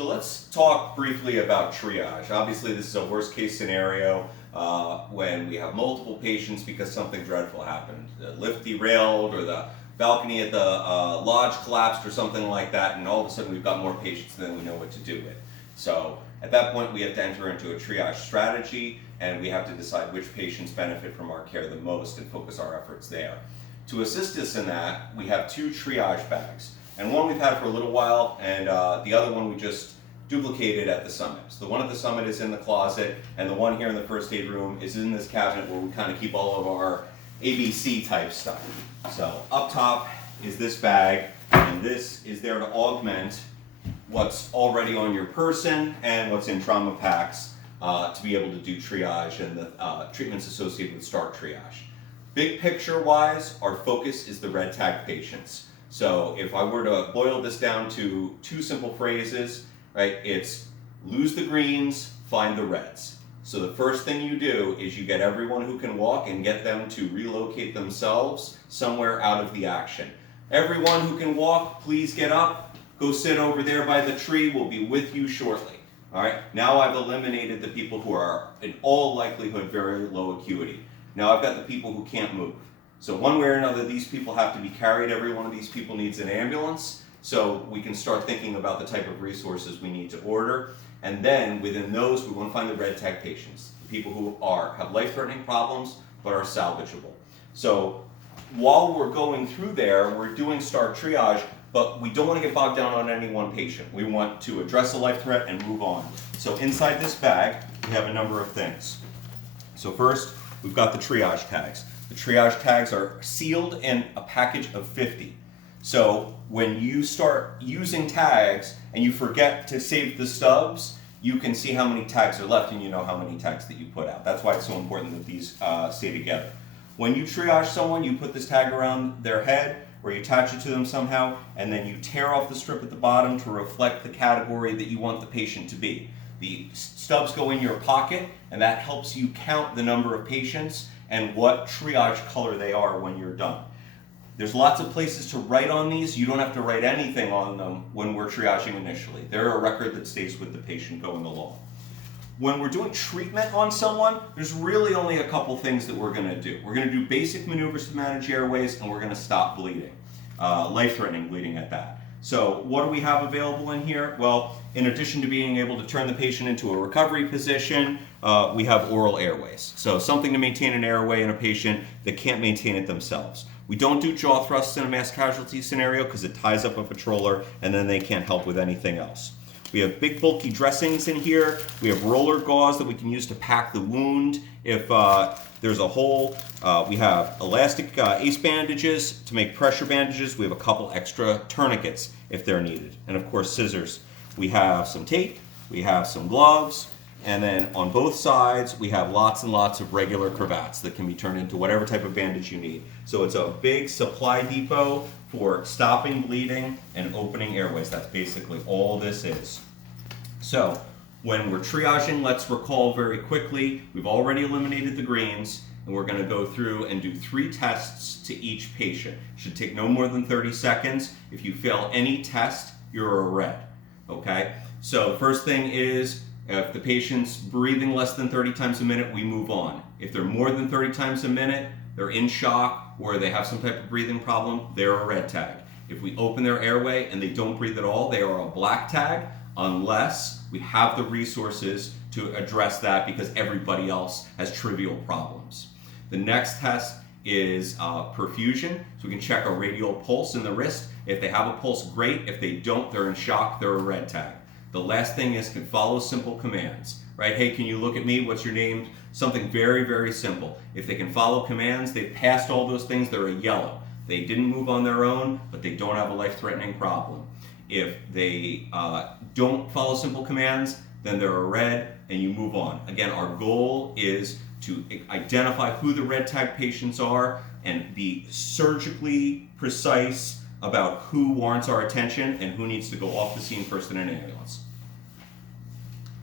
So let's talk briefly about triage. Obviously, this is a worst case scenario when we have multiple patients because something dreadful happened. The lift derailed or the balcony at the lodge collapsed or something like that, and all of a sudden we've got more patients than we know what to do with. So at that point we have to enter into a triage strategy, and we have to decide which patients benefit from our care the most and focus our efforts there. To assist us in that, we have two triage bags. And one we've had for a little while, and the other one we just duplicated at the summit. So the one at the summit is in the closet, and the one here in the first aid room is in this cabinet where we kind of keep all of our ABC type stuff. So up top is this bag, and this is there to augment what's already on your person and what's in trauma packs to be able to do triage and the treatments associated with START triage. Big picture wise, our focus is the red tag patients. So if I were to boil this down to two simple phrases, right, it's lose the greens, find the reds. So the first thing you do is you get everyone who can walk and get them to relocate themselves somewhere out of the action. Everyone who can walk, please get up, go sit over there by the tree, we'll be with you shortly. All right, now I've eliminated the people who are in all likelihood very low acuity. Now I've got the people who can't move. So one way or another, these people have to be carried. Every one of these people needs an ambulance. So we can start thinking about the type of resources we need to order. And then within those, we want to find the red tag patients, the people who have life-threatening problems but are salvageable. So while we're going through there, we're doing START triage, but we don't want to get bogged down on any one patient. We want to address a life threat and move on. So inside this bag, we have a number of things. So first, we've got the triage tags. The triage tags are sealed in a package of 50. So when you start using tags and you forget to save the stubs, you can see how many tags are left and you know how many tags that you put out. That's why it's so important that these stay together. When you triage someone, you put this tag around their head or you attach it to them somehow, and then you tear off the strip at the bottom to reflect the category that you want the patient to be. The stubs go in your pocket, and that helps you count the number of patients and what triage color they are when you're done. There's lots of places to write on these. You don't have to write anything on them when we're triaging initially. They're a record that stays with the patient going along. When we're doing treatment on someone, there's really only a couple things that we're gonna do. We're gonna do basic maneuvers to manage airways, and we're gonna stop bleeding, life-threatening bleeding at that. So what do we have available in here? Well, in addition to being able to turn the patient into a recovery position, we have oral airways. So something to maintain an airway in a patient that can't maintain it themselves. We don't do jaw thrusts in a mass casualty scenario because it ties up a patroller and then they can't help with anything else. We have big bulky dressings in here. We have roller gauze that we can use to pack the wound if there's a hole. We have elastic ACE bandages to make pressure bandages. We have a couple extra tourniquets if they're needed. And of course, scissors. We have some tape, we have some gloves, and then on both sides, we have lots and lots of regular cravats that can be turned into whatever type of bandage you need. So it's a big supply depot for stopping bleeding and opening airways. That's basically all this is. So when we're triaging, let's recall very quickly, we've already eliminated the greens, and we're gonna go through and do 3 tests to each patient. It should take no more than 30 seconds. If you fail any test, you're a red, okay? So the first thing is, if the patient's breathing less than 30 times a minute, we move on. If they're more than 30 times a minute, they're in shock or they have some type of breathing problem, they're a red tag. If we open their airway and they don't breathe at all, they are a black tag, unless we have the resources to address that because everybody else has trivial problems. The next test is perfusion. So we can check a radial pulse in the wrist. If they have a pulse, great. If they don't, they're in shock, they're a red tag. The last thing is can follow simple commands, right? Hey, can you look at me? What's your name? Something very, very simple. If they can follow commands, they've passed all those things, they're a yellow. They didn't move on their own, but they don't have a life-threatening problem. If they don't follow simple commands, then they're a red and you move on. Again, our goal is to identify who the red tag patients are and be surgically precise about who warrants our attention and who needs to go off the scene first in an ambulance.